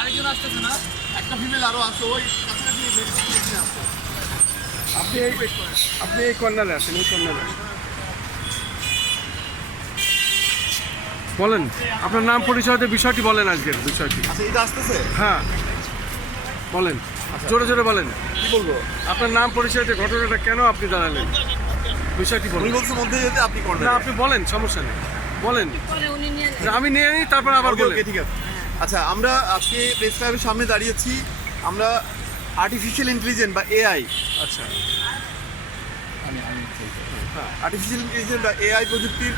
আরেকজন আসতেছে না, একটা ফিমেল আরো আছে ওই আপনি এই কর্নারে আসেন, এই কর্নারে আসেন। বলেন আপনার নাম পরিচয় দিয়ে বিষয়টি বলেন, আজকের বিষয়টি। আচ্ছা, এটা আসতেছে। হ্যাঁ বলেন, জোরে জোরে বলেন। কি বলবো? আপনার নাম পরিচয় দিয়ে ঘটনাটা কেন আপনি দাঁড়ালেন, বিষয়টি উনি বলেন। বলছে মধ্যে যেতে, আপনি করবেন না আপনি বলেন, সমস্যা নেই, বলেন। আমি নিয়ে নিই, তারপর আবার বলেন। ঠিক আছে। আচ্ছা, আমরা আজকে প্রেস ক্লাবের সামনে দাঁড়িয়েছি। আমরা আর্টিফিশিয়াল ইন্টেলিজেন্স বা এআই, আচ্ছা আর্টিফিশিয়াল ইন্টেলিজেন্স বা এআই প্রযুক্তির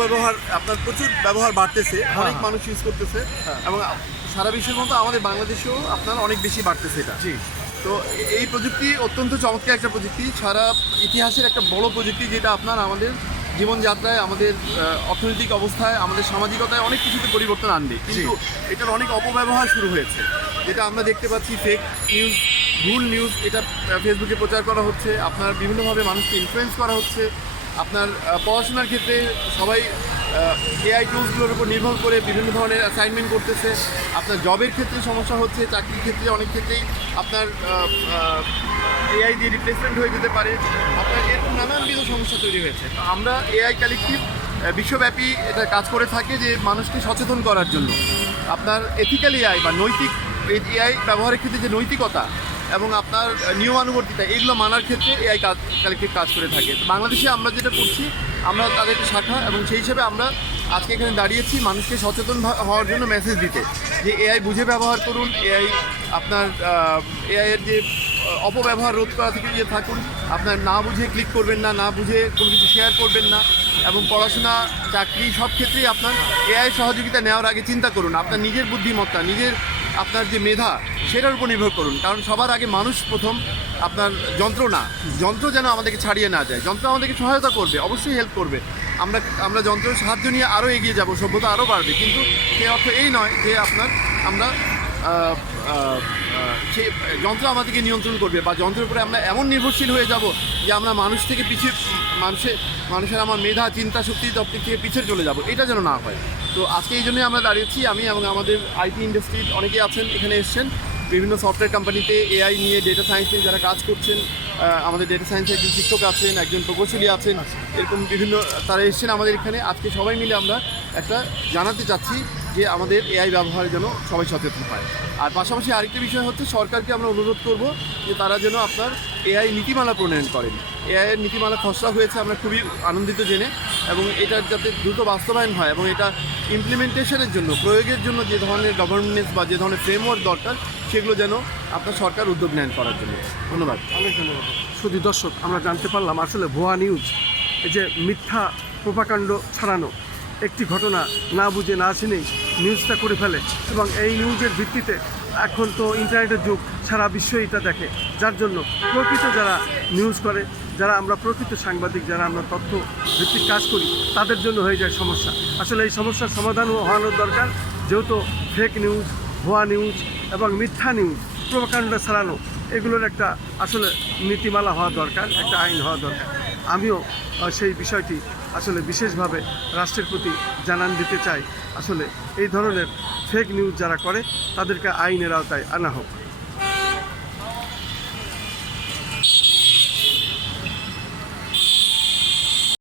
ব্যবহার, আপনার প্রচুর ব্যবহার বাড়তেছে, অনেক মানুষ ইউজ করতেছে এবং সারা বিশ্বের মতো আমাদের বাংলাদেশেও আপনার অনেক বেশি বাড়তেছে এটা। জি। তো এই প্রযুক্তি অত্যন্ত চমৎকার একটা প্রযুক্তি, সারা ইতিহাসের একটা বড় প্রযুক্তি, যেটা আপনার আমাদের জীবনযাত্রায়, আমাদের অর্থনৈতিক অবস্থায়, আমাদের সামাজিকতায় অনেক কিছুতে পরিবর্তন আনবে। কিন্তু এটার অনেক অপব্যবহার শুরু হয়েছে, যেটা আমরা দেখতে পাচ্ছি। ফেক নিউজ, ভুল নিউজ, এটা ফেসবুকে প্রচার করা হচ্ছে, আপনার বিভিন্নভাবে মানুষকে ইনফ্লুয়েন্স করা হচ্ছে। আপনার পড়াশোনার ক্ষেত্রে সবাই এআই টুলসগুলোর উপর নির্ভর করে বিভিন্ন ধরনের অ্যাসাইনমেন্ট করতেছে। আপনার জবের ক্ষেত্রে সমস্যা হচ্ছে, চাকরির ক্ষেত্রে অনেক ক্ষেত্রেই আপনার এআই দিয়ে রিপ্লেসমেন্ট হয়ে যেতে পারে। আপনার এরকম নানানবিধ সমস্যা তৈরি হয়েছে। তো আমরা এআই কালেকটিভ বিশ্বব্যাপী এটা কাজ করে থাকে যে মানুষকে সচেতন করার জন্য। আপনার এথিক্যাল এআই বা নৈতিক এআই ব্যবহারের ক্ষেত্রে যে নৈতিকতা এবং আপনার নিয়মানুবর্তিতা, এগুলো মানার ক্ষেত্রে এআই কালেকটিভ কাজ করে থাকে। তো বাংলাদেশে আমরা যেটা করছি, আমরা তাদের শাখা, এবং সেই হিসেবে আমরা আজকে এখানে দাঁড়িয়েছি মানুষকে সচেতন হওয়ার জন্য মেসেজ দিতে, যে এআই বুঝে ব্যবহার করুন। এআই আপনার এআইয়ের যে অপব্যবহার রোধ করা থেকে থাকুন। আপনার না বুঝে ক্লিক করবেন না, না বুঝে কোনো কিছু শেয়ার করবেন না, এবং পড়াশোনা, চাকরি সব ক্ষেত্রেই আপনার এআই সহযোগিতা নেওয়ার আগে চিন্তা করুন আপনার নিজের বুদ্ধিমত্তা, নিজের আপনার যে মেধা, সেটার উপর নির্ভর করুন। কারণ সবার আগে মানুষ প্রথম, আপনার যন্ত্র না। যন্ত্র যেন আমাদেরকে ছাড়িয়ে না যায়। যন্ত্র আমাদেরকে সহায়তা করবে, অবশ্যই হেল্প করবে। আমরা যন্ত্রের সাহায্য নিয়ে আরও এগিয়ে যাব, সভ্যতা আরও বাড়বে। কিন্তু সে অর্থ এই নয় যে আমরা সেই যন্ত্র আমাদেরকে নিয়ন্ত্রণ করবে, বা যন্ত্রের উপরে আমরা এমন নির্ভরশীল হয়ে যাব যে আমরা মানুষ থেকে পিছিয়ে, মানুষের আমার মেধা, চিন্তা শক্তি থেকে পিছিয়ে চলে যাব। এটা যেন না হয়। তো আজকে এই জন্যই আমরা দাঁড়িয়েছি। আমি এবং আমাদের আইটি ইন্ডাস্ট্রির অনেকেই আছেন, এখানে এসছেন। বিভিন্ন সফটওয়্যার কোম্পানিতে এআই নিয়ে, ডেটা সায়েন্স নিয়ে যারা কাজ করছেন। আমাদের ডেটা সায়েন্সের একজন শিক্ষক আছেন, একজন প্রকৌশলী আছেন, এরকম বিভিন্ন তারা এসছেন আমাদের এখানে। আজকে সবাই মিলে আমরা একটা জানাতে চাচ্ছি যে আমাদের এআই ব্যবহারের জন্য সবাই সচেতন হয়। আর পাশাপাশি আরেকটা বিষয় হচ্ছে, সরকারকে আমরা অনুরোধ করব যে তারা যেন আপনার এআই নীতিমালা প্রণয়ন করেন। এআইয়ের নীতিমালা খসড়া হয়েছে, আমরা খুবই আনন্দিত জেনে, এবং এটার যাতে দ্রুত বাস্তবায়ন হয় এবং এটা ইমপ্লিমেন্টেশনের জন্য, প্রয়োগের জন্য যে ধরনের গভর্নেন্স বা যে ধরনের ফ্রেমওয়ার্ক দরকার, সেগুলো যেন আপনার সরকার উদ্যোগ নেন করার জন্য। ধন্যবাদ। অনেক ধন্যবাদ। শুধু দর্শক, আমরা জানতে পারলাম আসলে ভুয়া নিউজ, এই যে মিথ্যা প্রোপাকাণ্ড ছড়ানো, একটি ঘটনা না বুঝে না শুনেই নিউজটা করে ফেলে, এবং এই নিউজের ভিত্তিতে এখন তো ইন্টারনেটের যুগ, সারা বিশ্ব এটা দেখে। যার জন্য প্রকৃত যারা নিউজ করে, যারা আমরা প্রকৃত সাংবাদিক, যারা আমরা তথ্য ভিত্তিক কাজ করি, তাদের জন্য হয়ে যায় সমস্যা। আসলে এই সমস্যার সমাধান হওয়ানোর দরকার, যেহেতু ফেক নিউজ, ভুয়া নিউজ এবং মিথ্যা নিউজ, প্রোপাকাণ্ড ছড়ানো, এগুলোর একটা আসলে নীতিমালা হওয়া দরকার, একটা আইন হওয়া দরকার। আমিও সেই বিষয়টি আসলে বিশেষভাবে রাষ্ট্রের প্রতি জানান দিতে চাই। আসলে এই ধরনের ফেক নিউজ যারা করে, তাদেরকে আইনের আওতায় আনা হোক।